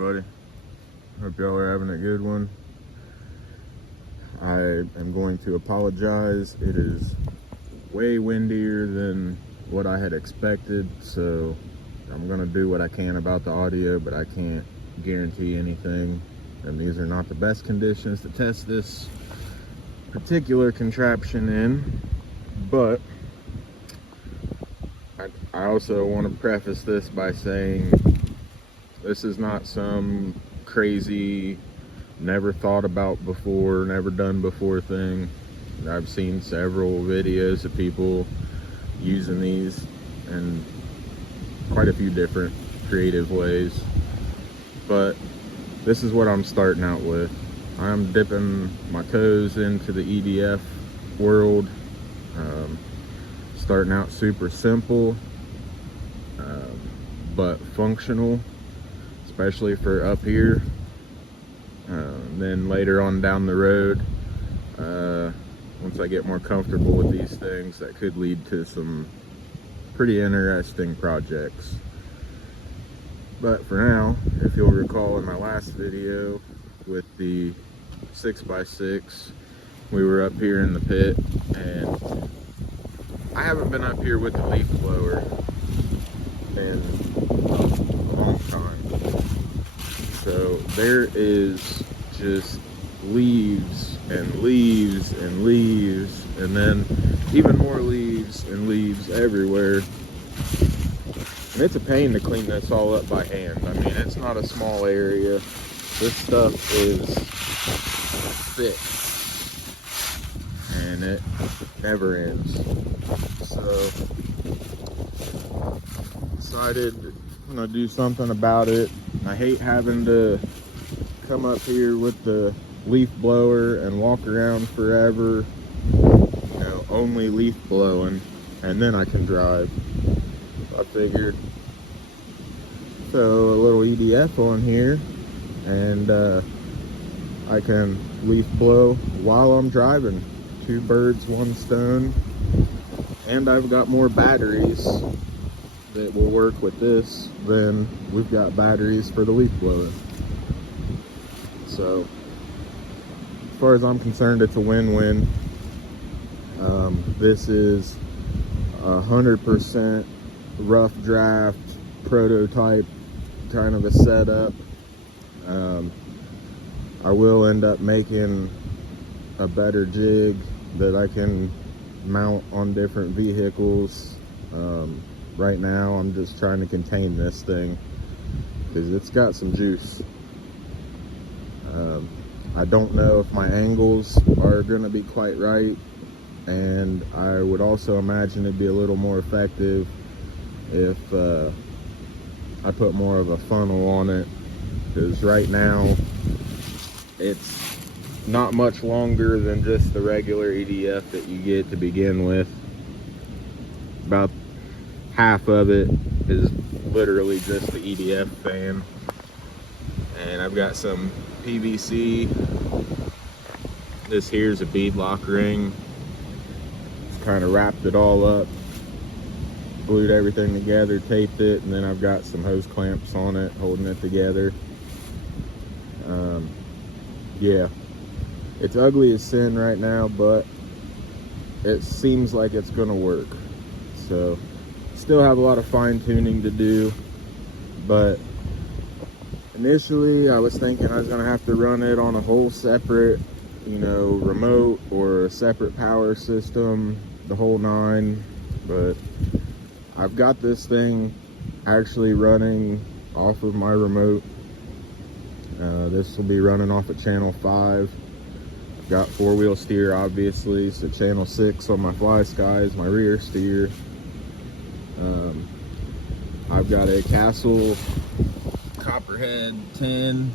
everybody. Hope y'all are having a good one. I am going to apologize. It is way windier than what I had expected, so I'm gonna do what I can about the audio, but I can't guarantee anything. And these are not the best conditions to test this particular contraption in, but I also want to preface this by saying this is not some crazy, never thought about before, never done before thing. I've seen several videos of people using these in quite a few different creative ways, but this is what I'm starting out with. I'm dipping my toes into the EDF world, starting out super simple, but functional, especially for up here. Then later on down the road, once I get more comfortable with these things, that could lead to some pretty interesting projects. But for now, if you'll recall in my last video with the 6x6, we were up here in the pit, and I haven't been up here with the leaf blower in a long time. So there is just leaves and leaves and leaves, and then even more leaves and leaves everywhere. And it's a pain to clean this all up by hand. I mean, it's not a small area. This stuff is thick, and it never ends. So decided I'm gonna do something about it. I hate having to come up here with the leaf blower and walk around forever, you know, only leaf blowing, and then I can drive. I figured throw a little EDF on here, and I can leaf blow while I'm driving. Two birds, one stone. And I've got more batteries that will work with this than we've got batteries for the leaf blower. So as far as I'm concerned, it's a win-win. This is 100% rough draft prototype kind of a setup. I will end up making a better jig that I can mount on different vehicles. Right now I'm just trying to contain this thing because it's got some juice. I don't know if my angles are going to be quite right, and I would also imagine it'd be a little more effective if I put more of a funnel on it, because right now it's not much longer than just the regular EDF that you get to begin with. About half of it is literally just the EDF fan, and I've got some PVC. This here's a beadlock ring. Just kind of wrapped it all up, glued everything together, taped it, and then I've got some hose clamps on it holding it together. Yeah, it's ugly as sin right now, but it seems like it's gonna work. So still have a lot of fine tuning to do, but initially I was thinking I was gonna have to run it on a whole separate, you know, remote or a separate power system, the whole nine. But I've got this thing actually running off of my remote. This will be running off of channel 5. I've got 4-wheel steer, obviously, so channel 6 on my fly sky is my rear steer. I've got a Castle Copperhead 10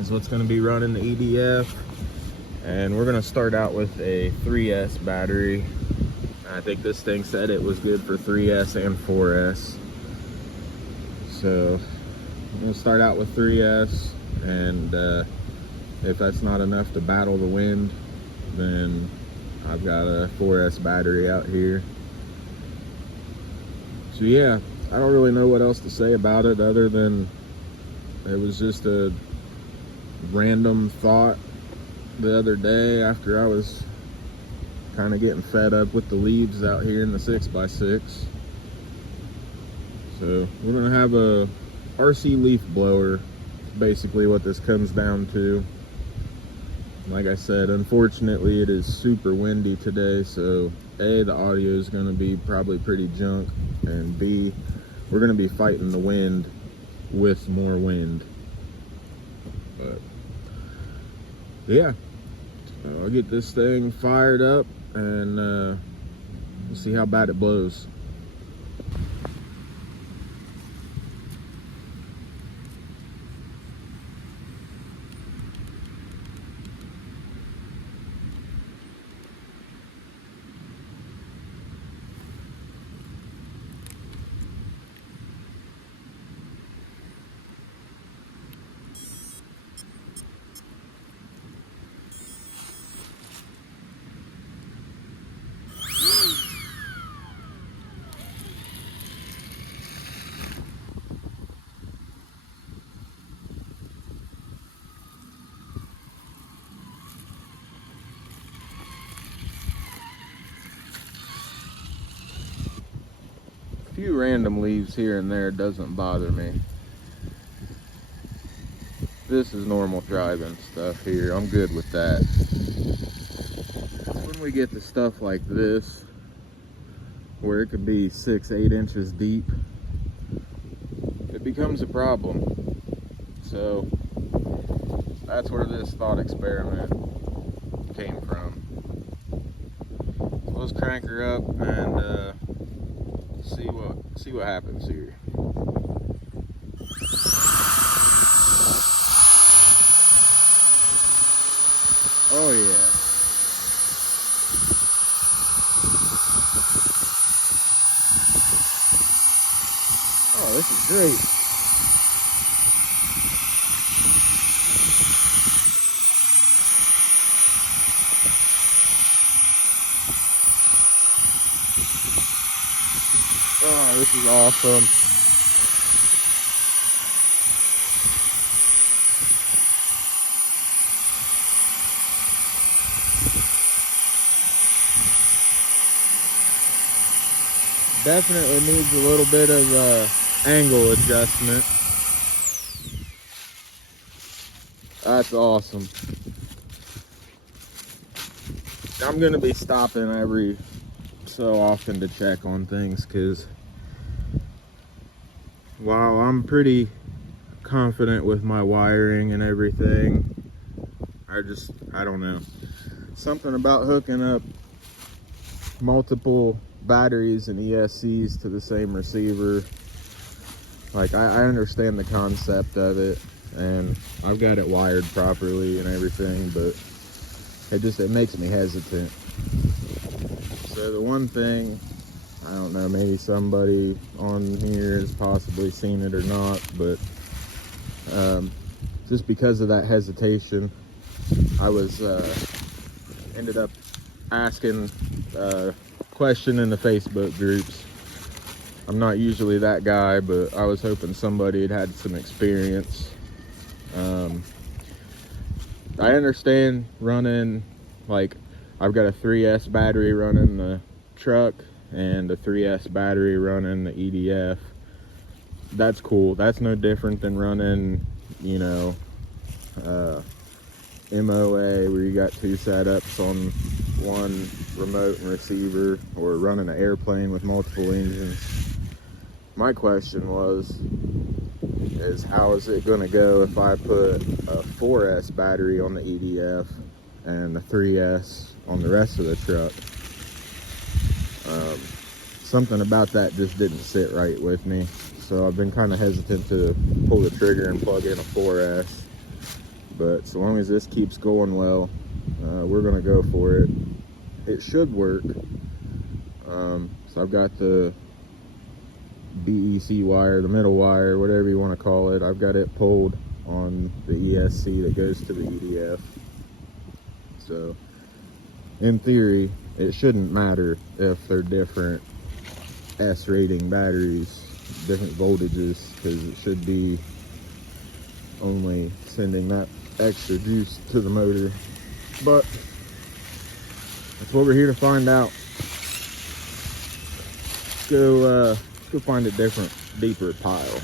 is what's going to be running the EDF, and we're going to start out with a 3S battery. I think this thing said it was good for 3S and 4S, so I'm going to start out with 3S, and if that's not enough to battle the wind, then I've got a 4S battery out here. So yeah, I don't really know what else to say about it other than It was just a random thought the other day after I was kind of getting fed up with the leaves out here in the 6x6. So we're gonna have a RC leaf blower, basically what this comes down to. Like I said, unfortunately it is super windy today, so A, the audio is gonna be probably pretty junk, and B, we're gonna be fighting the wind with more wind. But yeah, so I'll get this thing fired up and we'll see how bad it blows. A few random leaves here and there doesn't bother me. This is normal driving stuff here. I'm good with that. When we get to stuff like this, where it could be 6-8 inches deep, it becomes a problem. So that's where this thought experiment came from. So let's crank her up and see what happens here. Oh yeah. Oh, this is great. Oh, this is awesome. Definitely needs a little bit of angle adjustment. That's awesome. I'm gonna be stopping every so often to check on things, because while I'm pretty confident with my wiring and everything, I don't know, something about hooking up multiple batteries and ESCs to the same receiver. Like, I understand the concept of it, and I've got it wired properly and everything, but it makes me hesitant. So the one thing, I don't know, maybe somebody on here has possibly seen it or not, but just because of that hesitation, I was ended up asking a question in the Facebook groups. I'm not usually that guy, but I was hoping somebody had some experience. I understand running, like, I've got a 3S battery running the truck and a 3S battery running the EDF. That's cool. That's no different than running, you know, MOA, where you got two setups on one remote and receiver, or running an airplane with multiple engines. My question is how is it going to go if I put a 4S battery on the EDF and a 3S on the rest of the truck? Something about that just didn't sit right with me, so I've been kind of hesitant to pull the trigger and plug in a 4S. But so long as this keeps going well, we're going to go for it. It should work. So I've got the BEC wire, the middle wire, whatever you want to call it. I've got it pulled on the ESC that goes to the EDF. So in theory, it shouldn't matter if they're different S rating batteries, different voltages, because it should be only sending that extra juice to the motor. But that's what we're here to find out. Let's go find a different, deeper pile.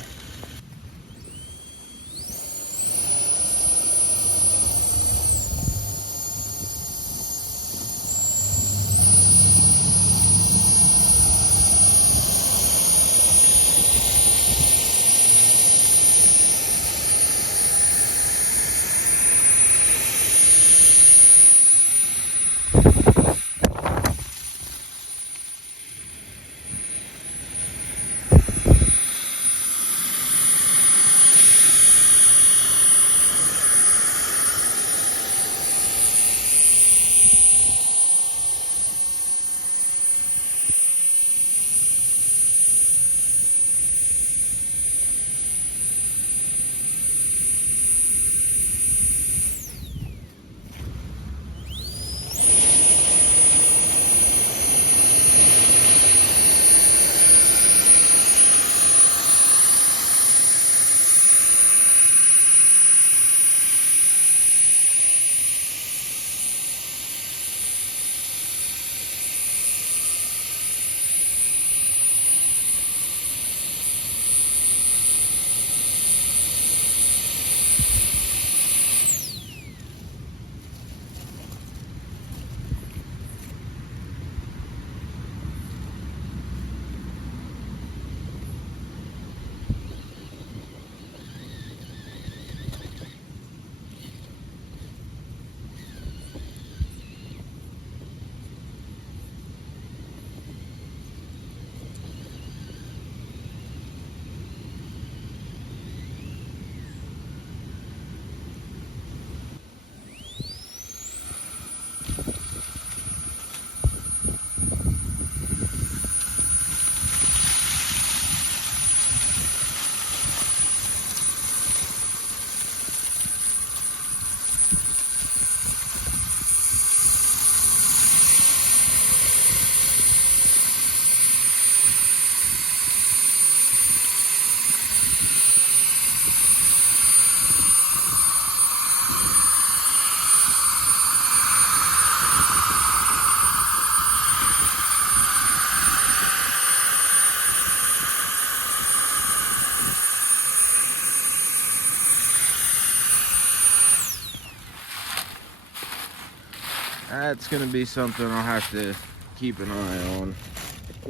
That's gonna be something I'll have to keep an eye on.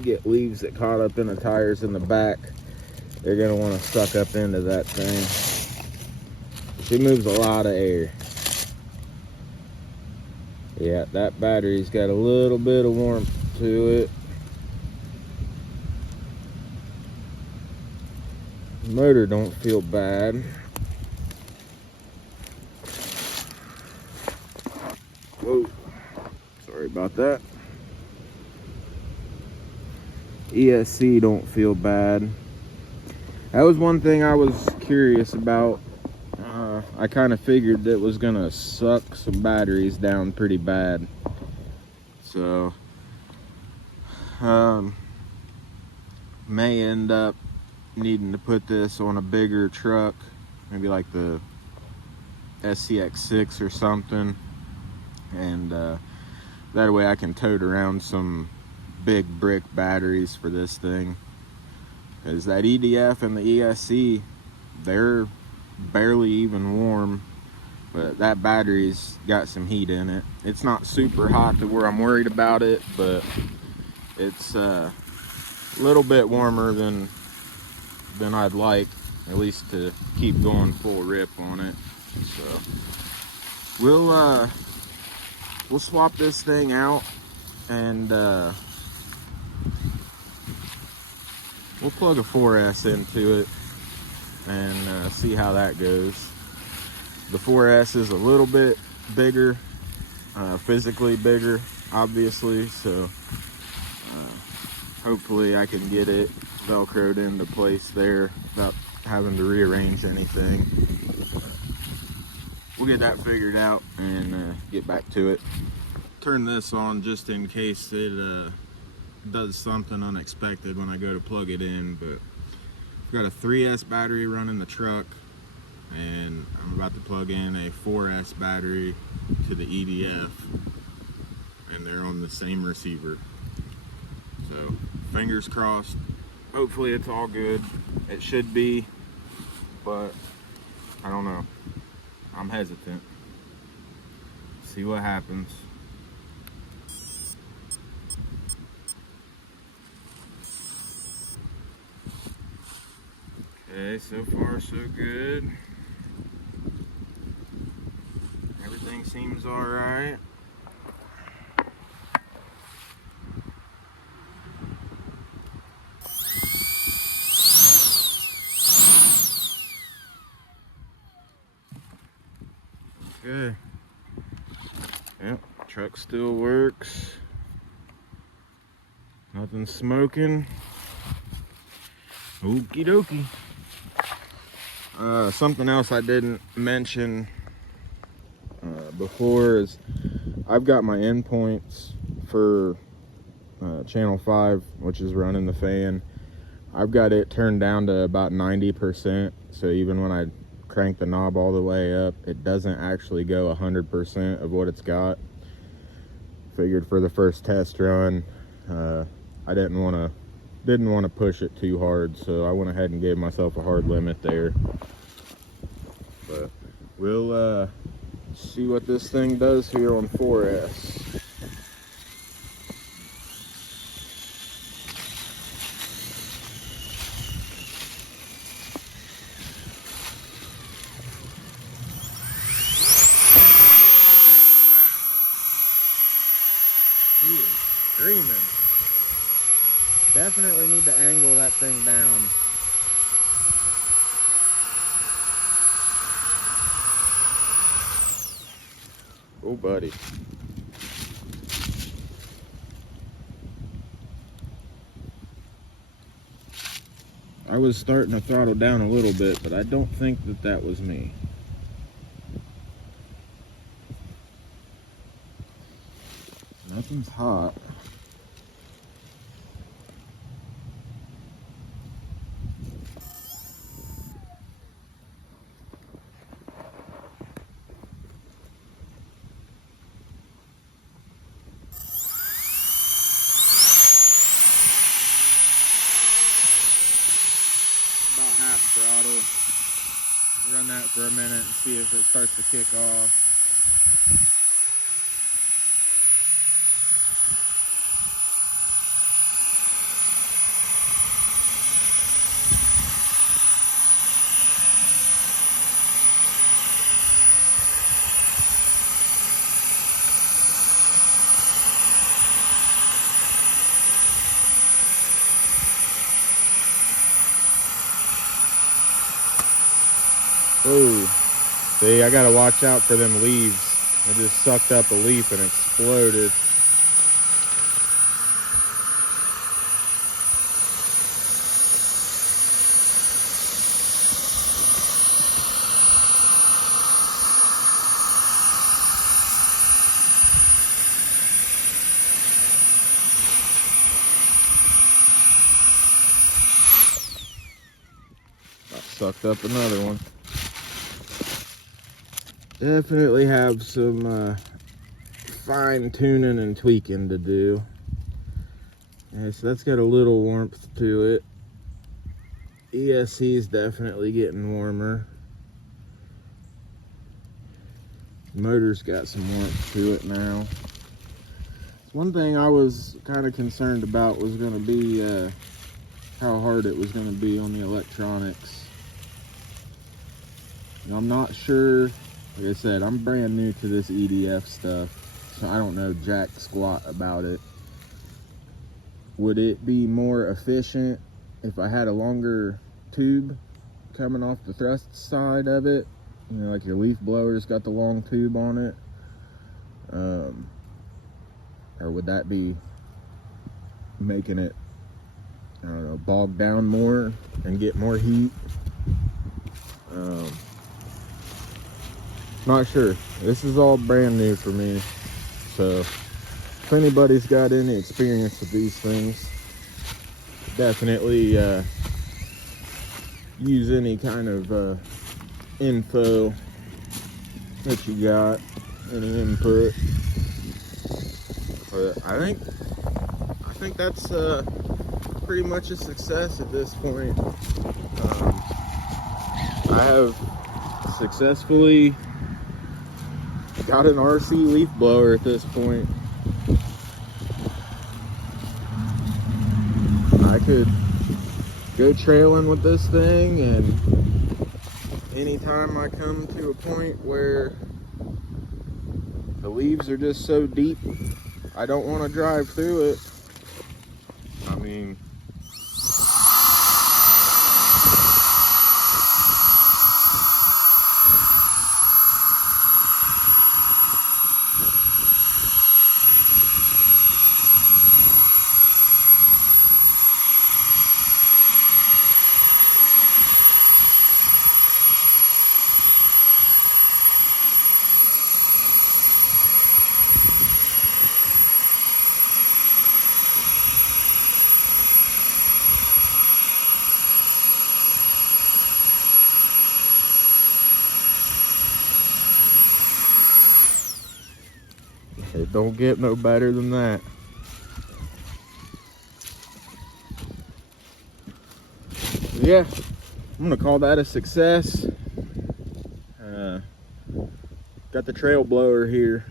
Get leaves that caught up in the tires in the back. They're gonna want to suck up into that thing. She moves a lot of air. Yeah, that battery's got a little bit of warmth to it. The motor don't feel bad. Whoa, sorry about that. ESC don't feel bad. That was one thing I was curious about. I kind of figured it was gonna suck some batteries down pretty bad. So, may end up needing to put this on a bigger truck, maybe like the SCX6 or something, and that way I can tote around some big brick batteries for this thing, because that EDF and the ESC, they're barely even warm, but that battery's got some heat in it. It's not super hot to where I'm worried about it, but it's a little bit warmer than I'd like, at least to keep going full rip on it. So we'll swap this thing out, and we'll plug a 4S into it and see how that goes. The 4S is a little bit bigger, physically bigger, obviously, so hopefully I can get it velcroed into place there without having to rearrange anything. We'll get that figured out and get back to it. Turn this on just in case it does something unexpected when I go to plug it in, but I've got a 3S battery running the truck, and I'm about to plug in a 4S battery to the EDF, and they're on the same receiver. So fingers crossed, hopefully it's all good. It should be, but I don't know. I'm hesitant. See what happens. Okay, so far so good. Everything seems all right. Okay. Yep, truck still works. Nothing smoking. Okie dokie. Something else I didn't mention before is I've got my endpoints for channel 5, which is running the fan. I've got it turned down to about 90%, so even when I crank the knob all the way up, it doesn't actually go 100% of what it's got. Figured for the first test run, I didn't want to push it too hard, so I went ahead and gave myself a hard limit there. But we'll see what this thing does here on 4S. He is screaming. Definitely need to angle that thing down. Oh, buddy. I was starting to throttle down a little bit, but I don't think that that was me. Nothing's hot. About half throttle. Run that for a minute and see if it starts to kick off. Oh, see, I gotta watch out for them leaves. I just sucked up a leaf and exploded. I sucked up another one. Definitely have some fine tuning and tweaking to do. Okay, so that's got a little warmth to it. ESC is definitely getting warmer. Motor's got some warmth to it now. One thing I was kind of concerned about was going to be how hard it was going to be on the electronics. And I'm not sure. Like I said, I'm brand new to this EDF stuff, so I don't know jack squat about it. Would it be more efficient if I had a longer tube coming off the thrust side of it? You know, like your leaf blower's got the long tube on it. Or would that be making it, I don't know, bog down more and get more heat? Not sure. This is all brand new for me, so if anybody's got any experience with these things, definitely use any kind of info that you got, any input. But I think that's pretty much a success at this point. I have successfully got an RC leaf blower at this point. I could go trailing with this thing, and anytime I come to a point where the leaves are just so deep I don't want to drive through it, I mean, it don't get no better than that. Yeah, I'm gonna call that a success. Got the trail blower here.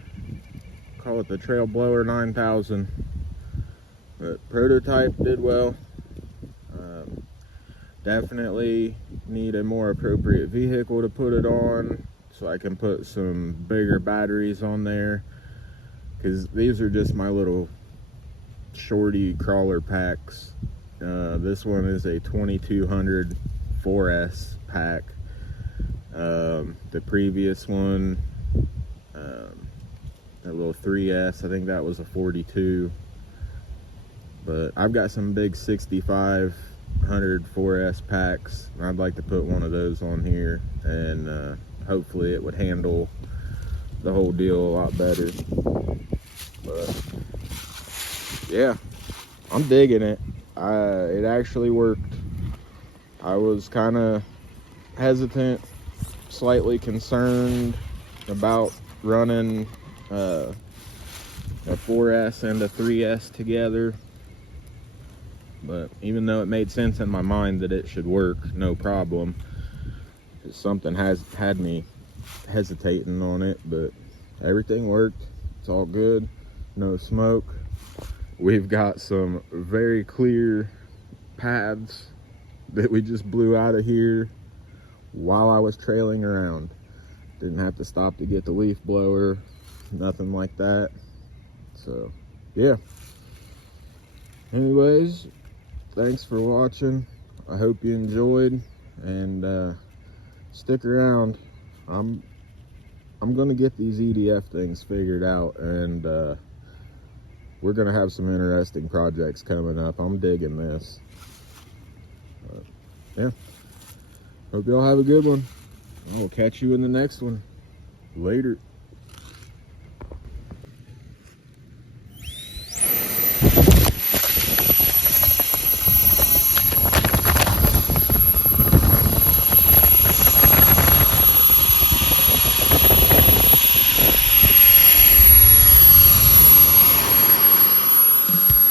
Call it the Trail Blower 9000. But prototype did well. Definitely need a more appropriate vehicle to put it on, so I can put some bigger batteries on there, because these are just my little shorty crawler packs. This one is a 2200 4S pack. The previous one, that little 3S, I think that was a 42. But I've got some big 6500 4S packs, and I'd like to put one of those on here, and hopefully it would handle the whole deal a lot better. But yeah, I'm digging it. It actually worked. I was kind of hesitant, slightly concerned about running a 4S and a 3S together, but even though it made sense in my mind that it should work no problem, something has had me hesitating on it, but everything worked. It's all good, no smoke. We've got some very clear paths that we just blew out of here while I was trailing around. Didn't have to stop to get the leaf blower, nothing like that. So yeah, anyways, thanks for watching. I hope you enjoyed, and stick around. I'm gonna get these EDF things figured out, and we're gonna have some interesting projects coming up. I'm digging this. Yeah, hope y'all have a good one. I will catch you in the next one. Later.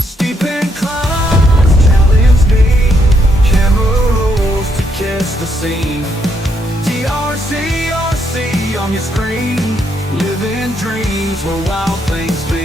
Steep inclines challenge me, camera rolls to catch the scene. TRC on your screen, living dreams where wild things be.